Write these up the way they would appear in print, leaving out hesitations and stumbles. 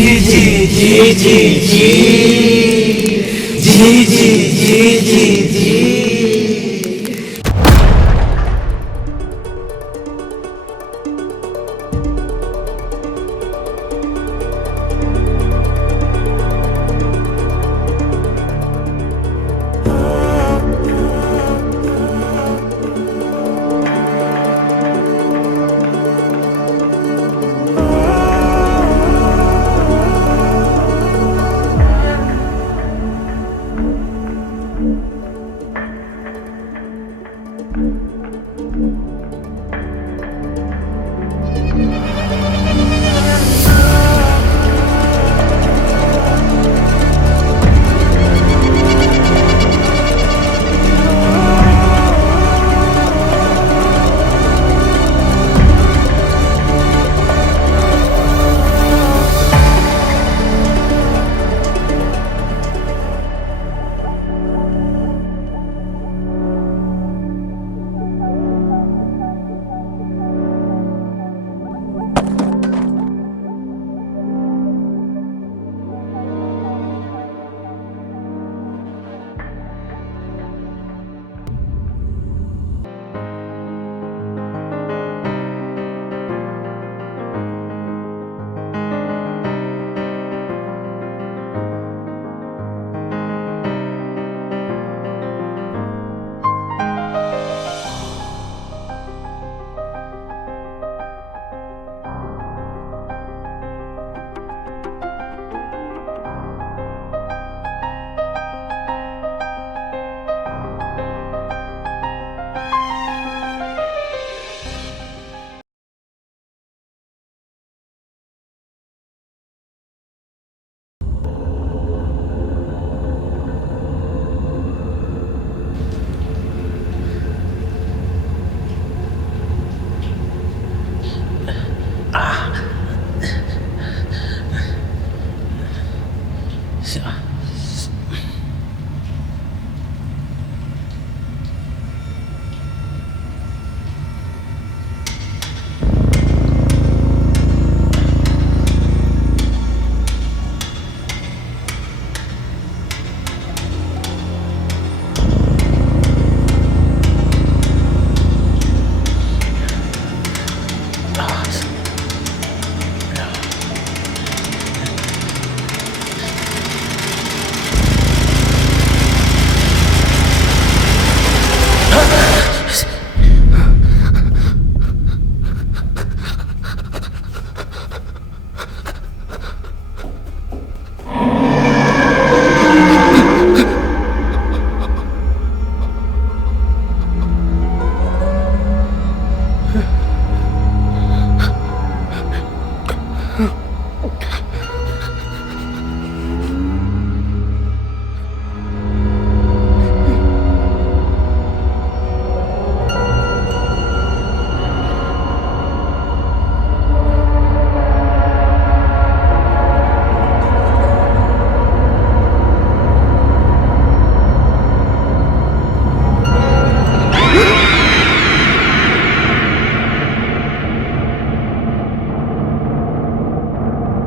जी जी जी जी जी जी जी जी जी।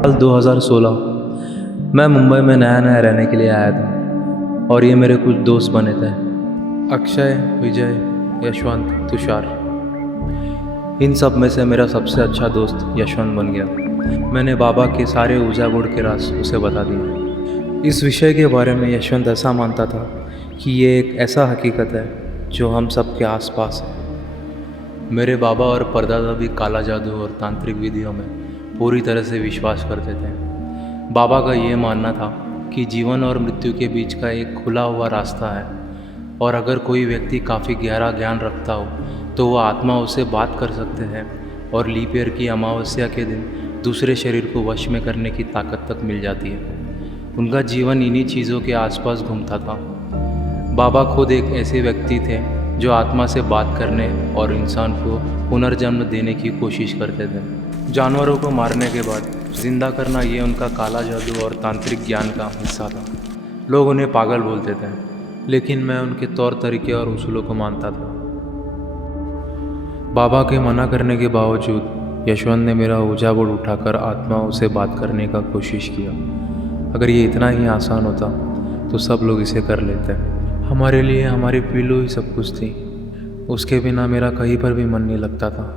साल 2016 मैं मुंबई में नया नया रहने के लिए आया था और ये मेरे कुछ दोस्त बने थे। अक्षय, विजय, यशवंत, तुषार। इन सब में से मेरा सबसे अच्छा दोस्त यशवंत बन गया। मैंने बाबा के सारे ऊर्जा बोर्ड के राज उसे बता दिए। इस विषय के बारे में यशवंत ऐसा मानता था कि ये एक ऐसा हकीकत है जो हम सब के आसपास है। मेरे बाबा और परदादा भी काला जादू और तांत्रिक विधियों में पूरी तरह से विश्वास करते थे। बाबा का ये मानना था कि जीवन और मृत्यु के बीच का एक खुला हुआ रास्ता है और अगर कोई व्यक्ति काफ़ी गहरा ज्ञान रखता हो तो वह आत्मा उसे बात कर सकते हैं और लीप ईयर की अमावस्या के दिन दूसरे शरीर को वश में करने की ताकत तक मिल जाती है। उनका जीवन इन्हीं चीज़ों के आसपास घूमता था। बाबा खुद एक ऐसे व्यक्ति थे जो आत्मा से बात करने और इंसान को पुनर्जन्म देने की कोशिश करते थे। जानवरों को मारने के बाद जिंदा करना ये उनका काला जादू और तांत्रिक ज्ञान का हिस्सा था। लोग उन्हें पागल बोलते थे, लेकिन मैं उनके तौर तरीके और उसूलों को मानता था। बाबा के मना करने के बावजूद यशवंत ने मेरा ऊर्जा बोर्ड उठाकर आत्माओं से बात करने का कोशिश किया। अगर ये इतना ही आसान होता तो सब लोग इसे कर लेते। हमारे लिए हमारी पीलू ही सब कुछ थी। उसके बिना मेरा कहीं पर भी मन नहीं लगता था।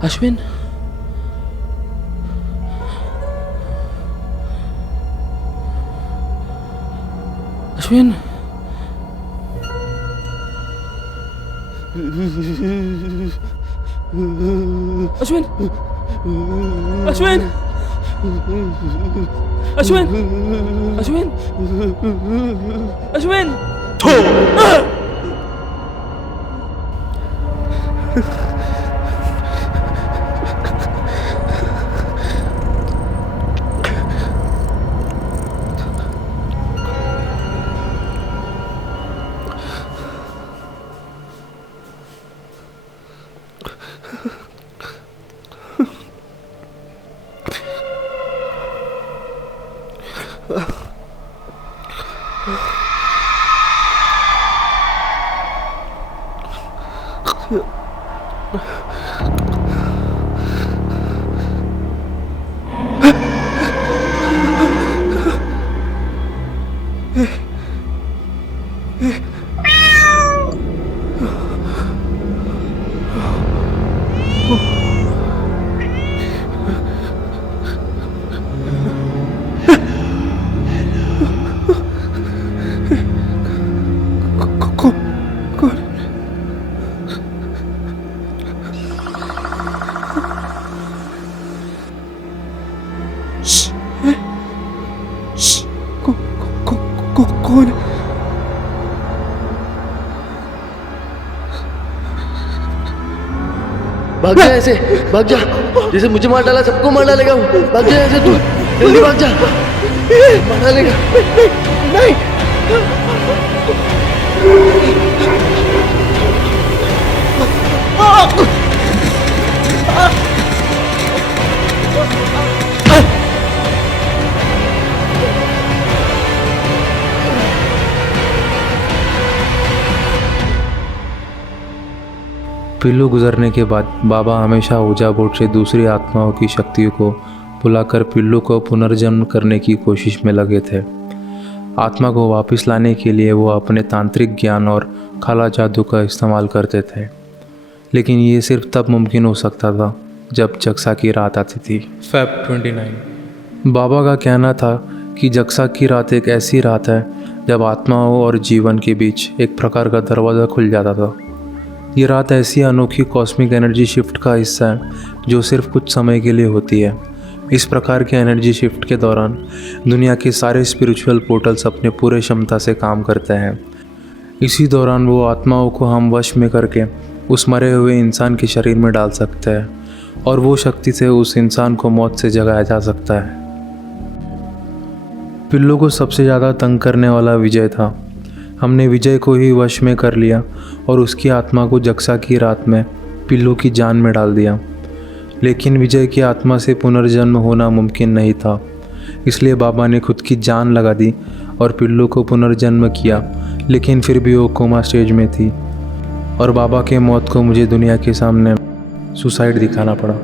अश्विन, अश्विन, अश्विन, अश्विन, अश्विन, अश्विन, अश्विन। कौन? भाग जा ऐसे, भाग जा। जैसे मुझे मार डाला सबको मार डालेगा वो। भाग जा ऐसे, तू जल्दी भाग जा, मार डालेगा। नहीं, पिल्लू गुजरने के बाद बाबा हमेशा ऊर्जा बोर्ड से दूसरी आत्माओं की शक्तियों को बुलाकर पिल्लू को पुनर्जन्म करने की कोशिश में लगे थे। आत्मा को वापस लाने के लिए वो अपने तांत्रिक ज्ञान और काला जादू का इस्तेमाल करते थे, लेकिन ये सिर्फ तब मुमकिन हो सकता था जब जक्सा की रात आती थी। Feb 29। बाबा का कहना था कि जक्सा की रात एक ऐसी रात है जब आत्माओं और जीवन के बीच एक प्रकार का दरवाज़ा खुल जाता था। ये रात ऐसी अनोखी कॉस्मिक एनर्जी शिफ्ट का हिस्सा है जो सिर्फ कुछ समय के लिए होती है, इस प्रकार के एनर्जी शिफ्ट के दौरान दुनिया के सारे स्पिरिचुअल पोर्टल्स अपने पूरे क्षमता से काम करते हैं। इसी दौरान वो आत्माओं को हम वश में करके उस मरे हुए इंसान के शरीर में डाल सकते हैं और वो शक्ति से उस इंसान को मौत से जगाया जा सकता है। पिल्लू को सबसे ज़्यादा तंग करने वाला विजय था। हमने विजय को ही वश में कर लिया और उसकी आत्मा को जक्सा की रात में पिल्लू की जान में डाल दिया। लेकिन विजय की आत्मा से पुनर्जन्म होना मुमकिन नहीं था, इसलिए बाबा ने खुद की जान लगा दी और पिल्लू को पुनर्जन्म किया। लेकिन फिर भी वो कोमा स्टेज में थी और बाबा के मौत को मुझे दुनिया के सामने सुसाइड दिखाना पड़ा।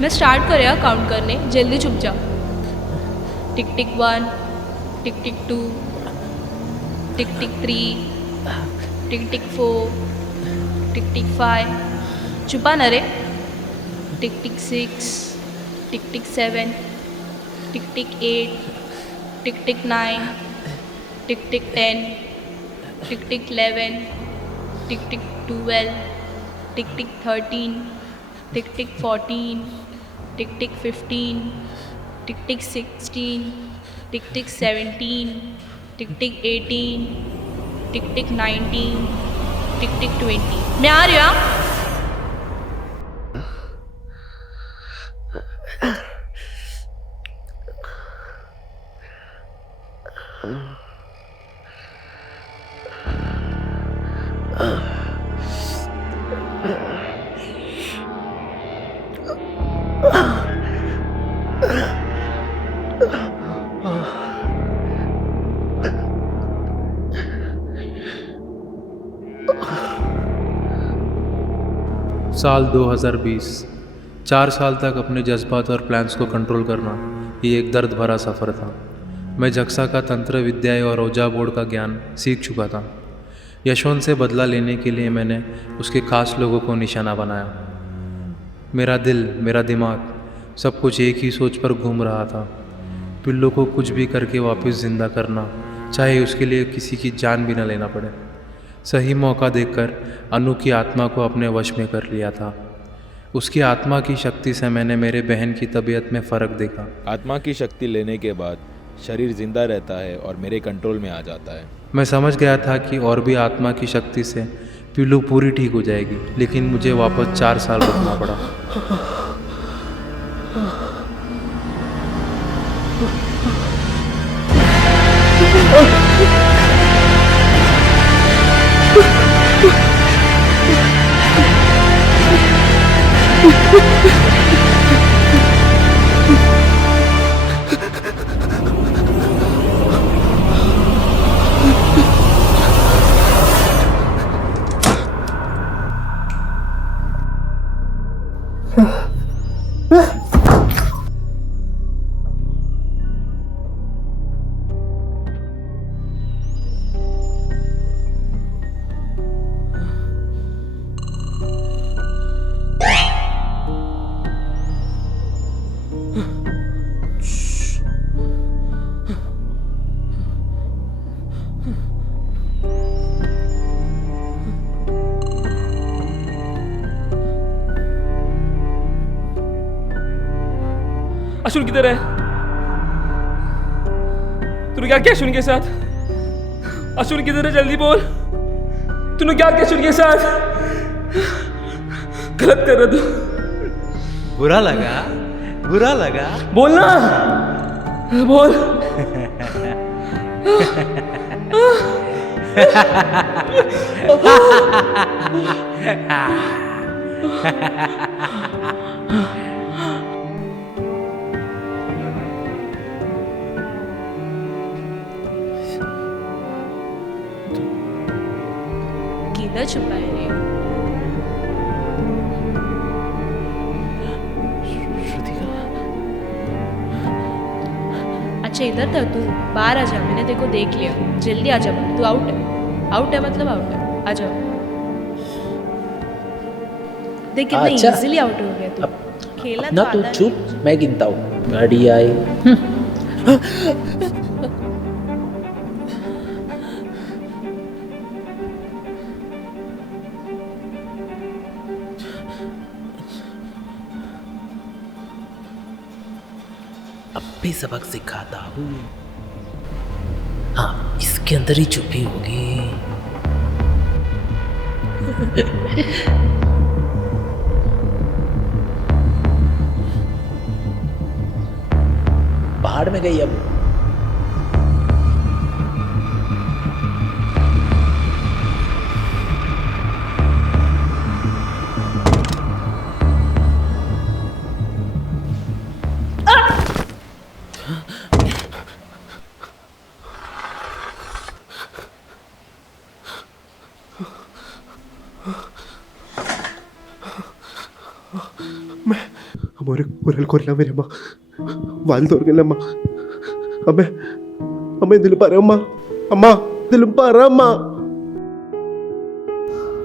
मैं स्टार्ट करूँगा काउंट करने, जल्दी चुप जाओ। टिक टिक 1, टिक टिक 2, टिक टिक 3, टिक टिक 4, टिक टिक 5, छुपा न रे। टिक टिक 6, टिक टिक 7, टिक टिक 8, टिक टिक 9, टिक टिक 10, टिक टिक 11, टिक टिक 12, टिक टिक 13, टिक टिक 14, टिक टिक 15, टिक टिक 16, टिक टिक 17, टिक टिक 18, टिक टिक 19, टिक टिक 20। मैं आ रही हूँ। साल 2020। 4 साल तक अपने जज्बात और प्लान्स को कंट्रोल करना ये एक दर्द भरा सफ़र था। मैं जक्सा का तंत्र विद्याएं और ओजा बोर्ड का ज्ञान सीख चुका था। यशवंत से बदला लेने के लिए मैंने उसके खास लोगों को निशाना बनाया। मेरा दिल, मेरा दिमाग, सब कुछ एक ही सोच पर घूम रहा था। पिल्लू को कुछ भी करके वापस ज़िंदा करना, चाहे उसके लिए किसी की जान भी न लेना पड़े। सही मौका देखकर अनु की आत्मा को अपने वश में कर लिया था। उसकी आत्मा की शक्ति से मैंने मेरे बहन की तबीयत में फ़र्क देखा। आत्मा की शक्ति लेने के बाद शरीर जिंदा रहता है और मेरे कंट्रोल में आ जाता है। मैं समझ गया था कि और भी आत्मा की शक्ति से पिल्लू पूरी ठीक हो जाएगी, लेकिन मुझे वापस 4 साल रुकना पड़ा। अश्विन किधर है? तूने क्या किया अश्विन के साथ? अश्विन किधर है? जल्दी बोल। तूने क्या किया अश्विन के साथ? गलत कर रहा तू। बुरा लगा? बुरा लगा? बोलना, बोल। किधर छुपा है रे? अच्छा इधर था तू। बाहर आ जा, मैंने तेरे को देख लिया। जल्दी आ जा, तू आउट है। आउट है मतलब आउट है। आ जाओ। देख कितना अच्छा। इजीली आउट हो गया तू। खेला ना तो तू आधा चुप, नहीं। मैं गिनता हूँ। गाड़ी आई। अब भी सबक सिखाता हूँ। हाँ, इसके अंदर ही छुपी होगी। पहाड़ में गई अब। ഒരാൾ കൊല്ലാൻ വരുമ്പോ വാൽ തുറക്കില്ല അമ്മ. അമ്മ അമ്മ എന്തെങ്കിലും പറയമ്മ. അമ്മ എന്തെങ്കിലും പറ അമ്മ.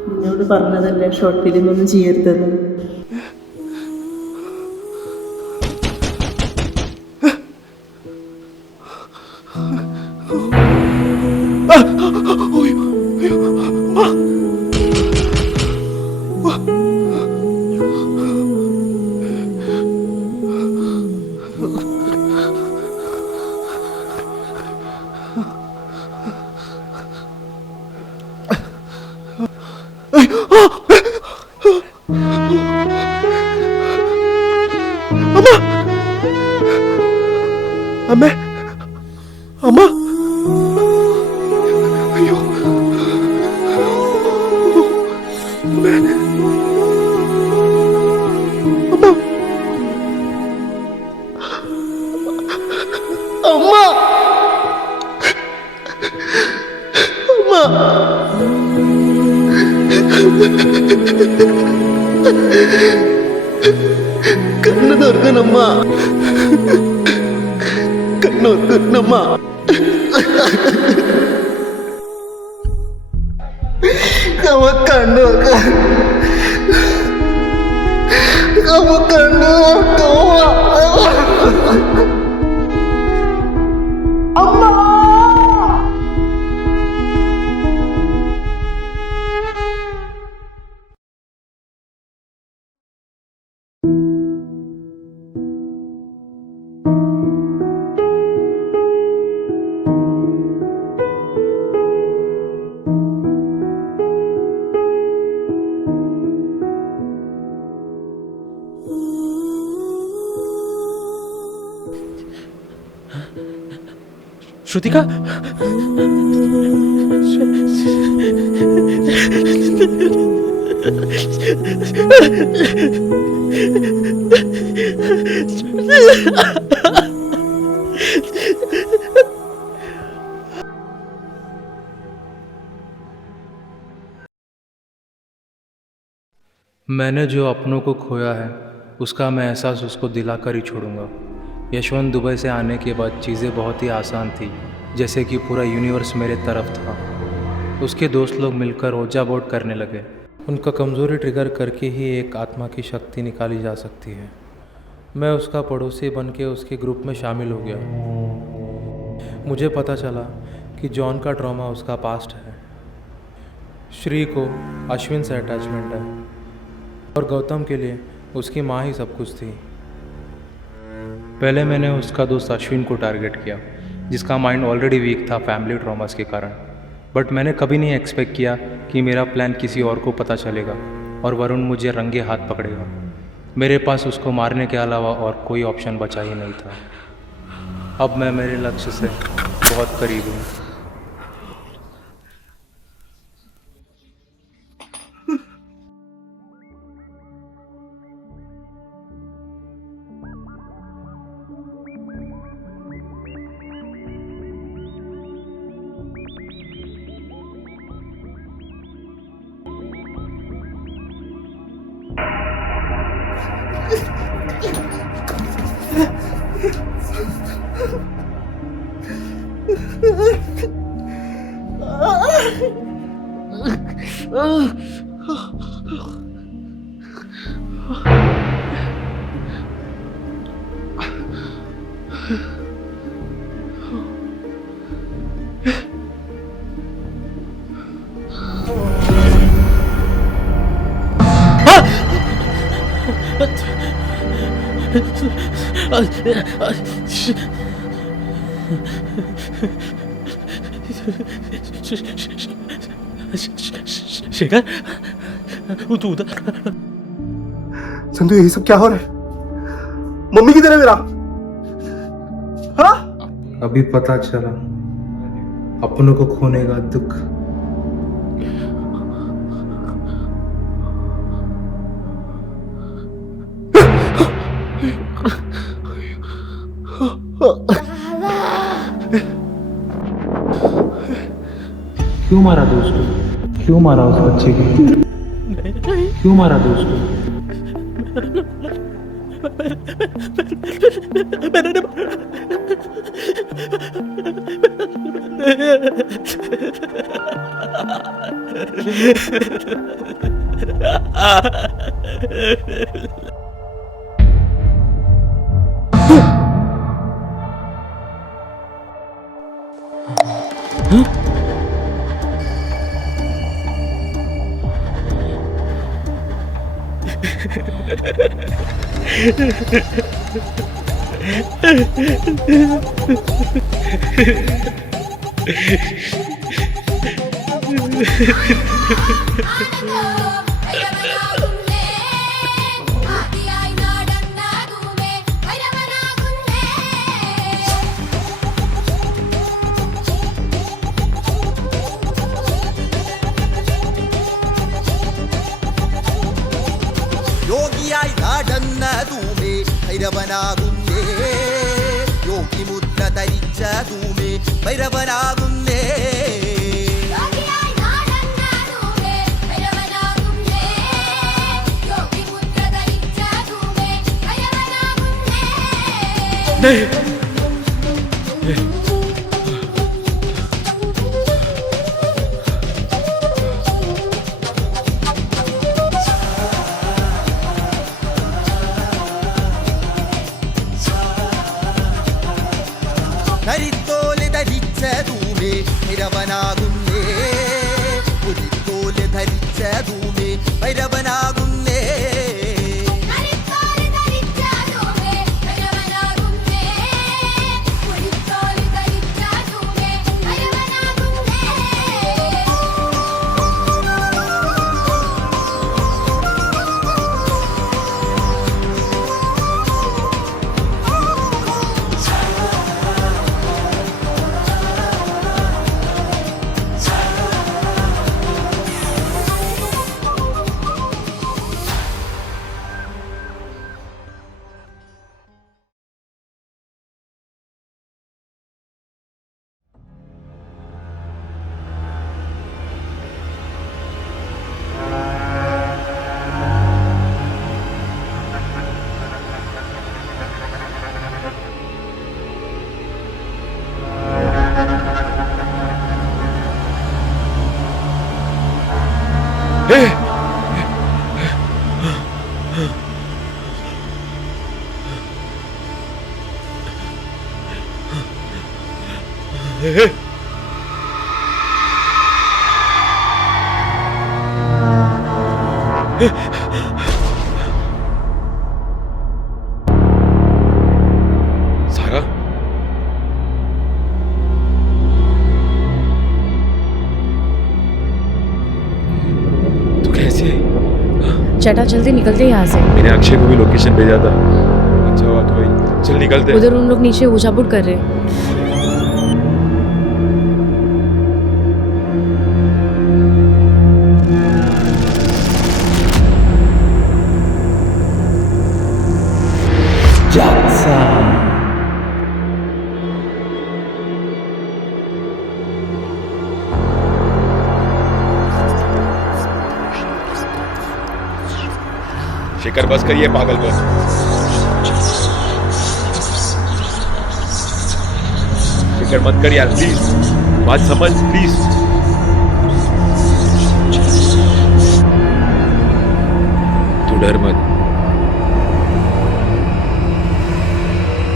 നിന്നോട് പറഞ്ഞതല്ലേ ഷോർട്ട് ഫിലിം ഒന്നും ചെയ്യരുതെന്ന്. അമ്മ അമ്മ അയ്യോ അമ്മ അമ്മ അമ്മ അമ്മ కన్ను దొరకనమ్మా, కన్ను దొరకనమ్మా. Kamu kandung, kamu kandung, Amma. Shrutika, मैंने जो अपनों को खोया है उसका मैं एहसास उसको दिलाकर ही छोड़ूंगा। यशवंत दुबई से आने के बाद चीज़ें बहुत ही आसान थी, जैसे कि पूरा यूनिवर्स मेरे तरफ था। उसके दोस्त लोग मिलकर ओजा बोर्ड करने लगे। उनका कमज़ोरी ट्रिगर करके ही एक आत्मा की शक्ति निकाली जा सकती है। मैं उसका पड़ोसी बन के उसके ग्रुप में शामिल हो गया। मुझे पता चला कि जॉन का ट्रॉमा उसका पास्ट है, श्री को अश्विन से अटैचमेंट है और गौतम के लिए उसकी माँ ही सब कुछ थी। पहले मैंने उसका दोस्त अश्विन को टारगेट किया, जिसका माइंड ऑलरेडी वीक था फैमिली ट्रॉमास के कारण। बट मैंने कभी नहीं एक्सपेक्ट किया कि मेरा प्लान किसी और को पता चलेगा और वरुण मुझे रंगे हाथ पकड़ेगा। मेरे पास उसको मारने के अलावा और कोई ऑप्शन बचा ही नहीं था। अब मैं मेरे लक्ष्य से बहुत करीब हूँ। शेखर, तू उधर? संतु, यही सब क्या हो रहा है? मम्मी किधर है मेरा? हाँ? अभी पता चला अपनों को खोने का दुख। क्यों मारा दोस्त को? क्यों मारा उस बच्चे को? क्यों मारा दोस्त को? യോഗിയായി നടന്നതുമേ ഭൈരവനാകുന്നേ, യോഗി മുദ്ര ധരിച്ചതുമേ ഭൈരവനാകുന്നേ. യോഗിയായി നടന്നതുമേ ഭൈരവനാകുന്നേ, യോഗി ധരിച്ചതുമേ ഭൈരവനാകുന്നേ പുലിത്തോല് ധരിച്ചതുമേ ഭൈരവനാകുന്നേ सारा तू कैसे है? चटा जल्दी निकलते यहाँ से। मैंने अक्षय को भी लोकेशन भेजा था। अच्छा बात हुई, चल निकलते हैं। उधर उन लोग नीचे ऊंचापुट कर रहे हैं। शेखर बस करिए पागलपन। शेखर मत कर यार प्लीज, बात समझ प्लीज। तू डर मत।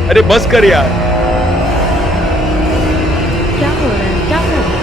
अरे बस कर यार। क्या हो रहा है, क्या हो रहा है?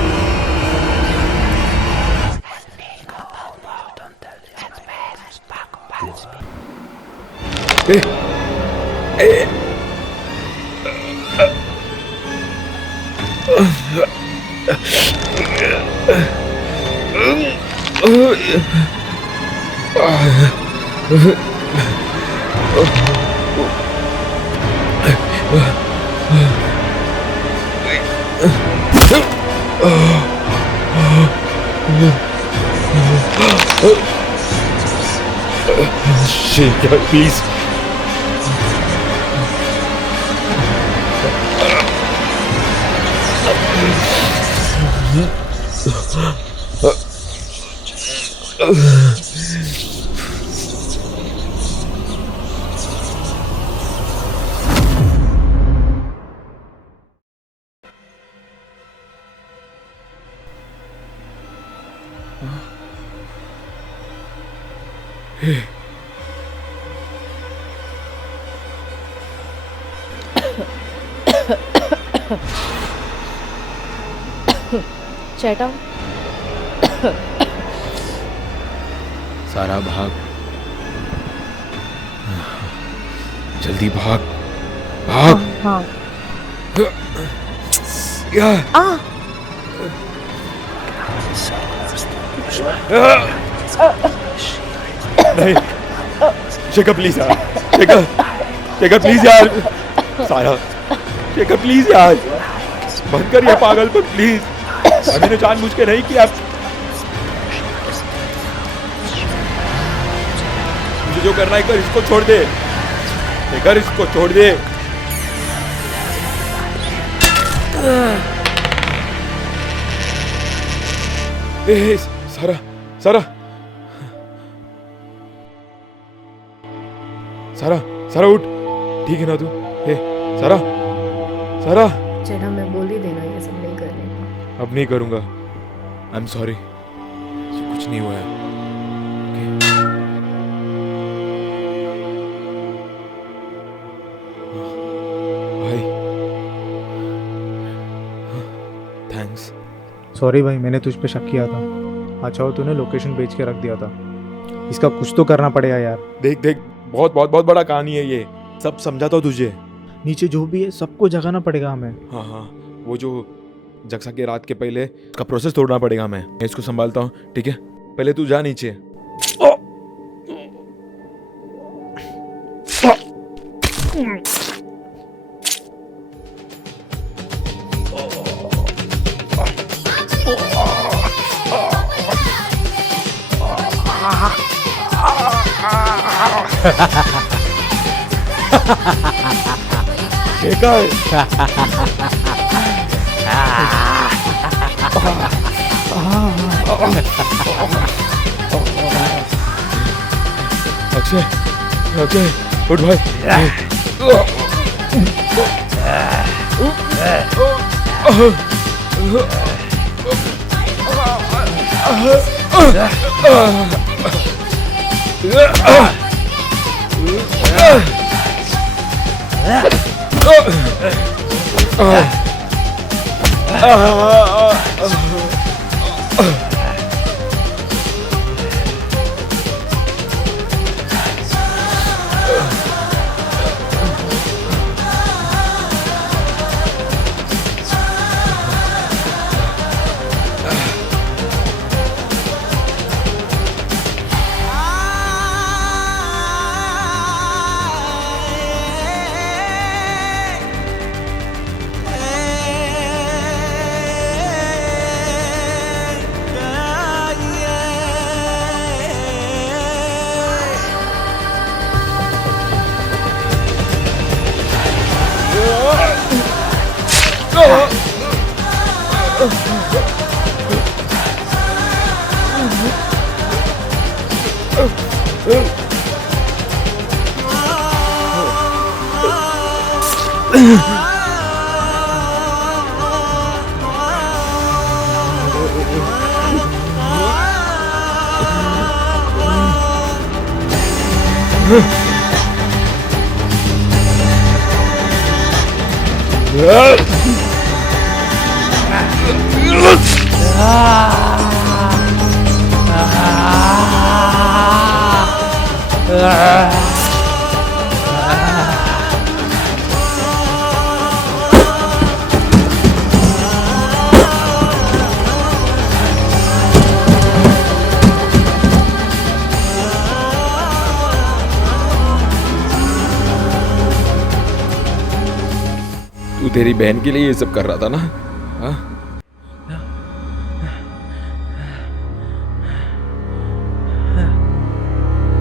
शेखर प्लीज। चटा सारा भाग, जल्दी भाग भाग। हाँ नहीं शेखर प्लीज यार, शेखर शेखर प्लीज यार, सारा शेखर प्लीज यार, बंद कर ये पागलपन प्लीज। मैंने जानबूझ के नहीं किया। मुझे जो करना है कर, इसको छोड़ दे शेखर, इसको छोड़ दे। ए सारा सारा सारा सारा उठ, ठीक है ना तू? ए सारा सारा। चटा मैं बोल ही देना ये सब नहीं करने का। अब नहीं करूंगा, आई एम सॉरी, कुछ नहीं हुआ है। भाई थैंक्स। सॉरी भाई, मैंने तुझ पे शक किया था। अच्छा हो तूने लोकेशन भेज के रख दिया था। इसका कुछ तो करना पड़ेगा यार। देख देख, बहुत बहुत बहुत बड़ा कहानी है ये, सब समझाता हूँ तुझे। नीचे जो भी है सबको जगाना पड़ेगा हमें। हाँ हाँ, वो जो जग सके रात के पहले उसका प्रोसेस तोड़ना पड़ेगा। मैं इसको संभालता हूँ, ठीक है? पहले तू जा नीचे। अक्षय, अक्षय उठ भाई। तू तेरी बहन के लिए ये सब कर रहा था ना? हाँ?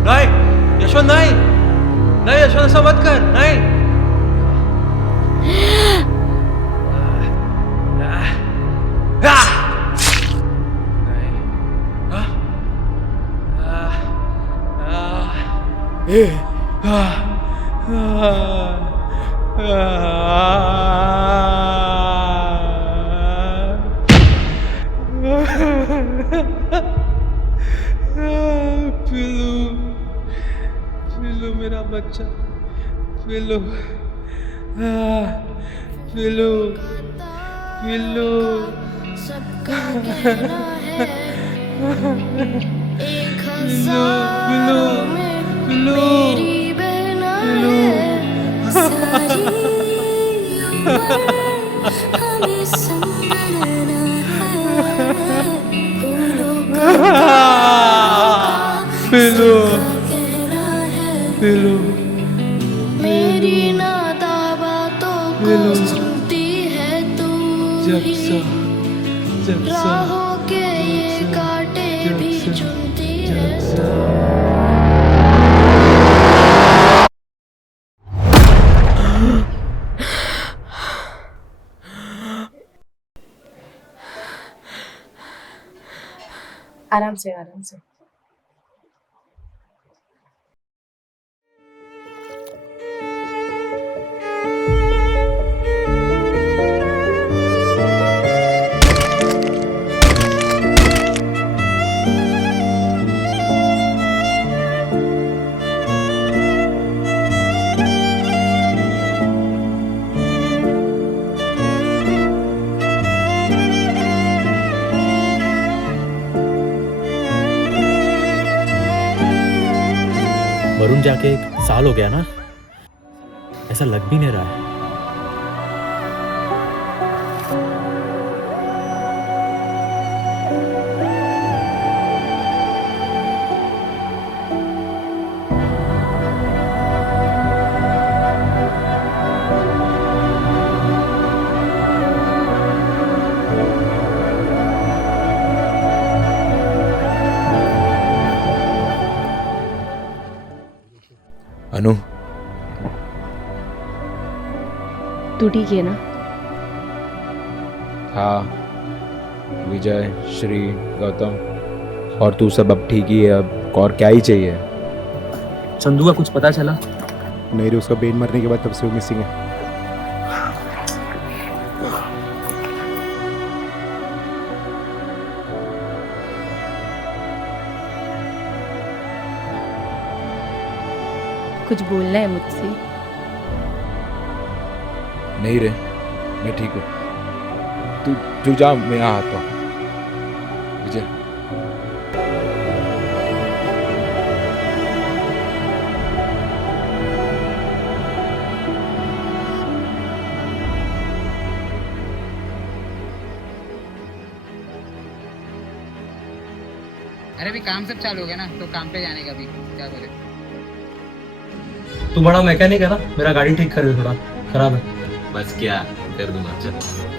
नहीं यशवंत, नहीं नहीं यशवंत, ऐसा मत कर। नहीं पिल्लू मेरा बच्चा, पिल्लू पिल्लू पिल्लू। सबका कहना है एक पिल्लू पिल्लू मेरी बहना है सारी उम्र हमें संभलना है फूलों का पिल्लू कहना है पिल्लू मेरी नादा बातों को सुनती है तू ही राहों के ये कांटे भी चुनती है आराम से आराम से। जाके 1 साल हो गया ना, ऐसा लग भी नहीं रहा है। अनु, तू ठीक है ना? हाँ, विजय, श्री, गौतम और तू सब अब ठीक ही है। अब और क्या ही चाहिए। चंदू का कुछ पता चला? नहीं रे, उसका बेन मरने के बाद तब से वो मिसिंग है। कुछ बोलना है मुझसे? नहीं रे, मैं ठीक हूँ। तू जा, मैं यहाँ आता हूँ। विजय, अरे भी काम सब चालू हो गया ना, तो काम पे जाने का भी क्या बोले। तू बड़ा मैकेनिक है ना, मेरा गाड़ी ठीक कर दे, थोड़ा खराब है। बस क्या कर दूंगा, चलो।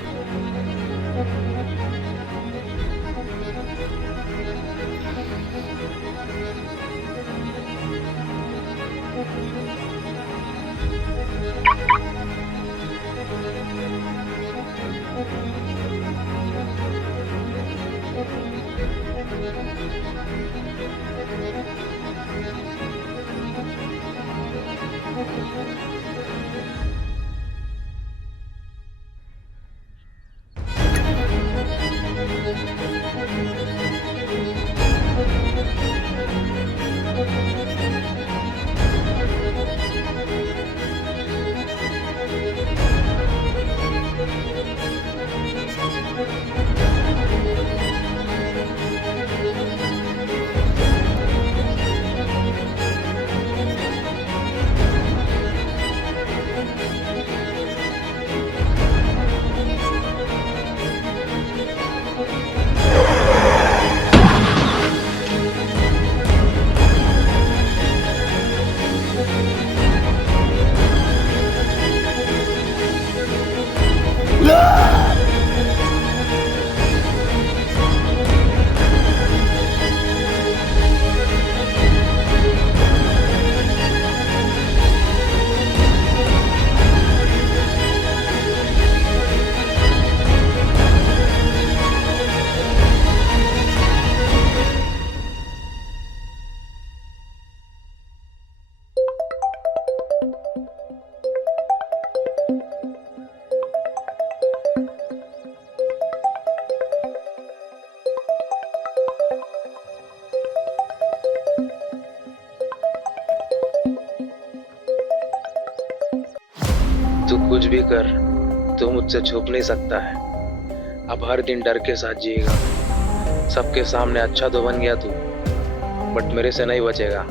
तू कुछ भी कर, तू मुझसे छुप नहीं सकता है। अब हर दिन डर के साथ जिएगा। सबके सामने अच्छा तो बन गया तू, बट मेरे से नहीं बचेगा।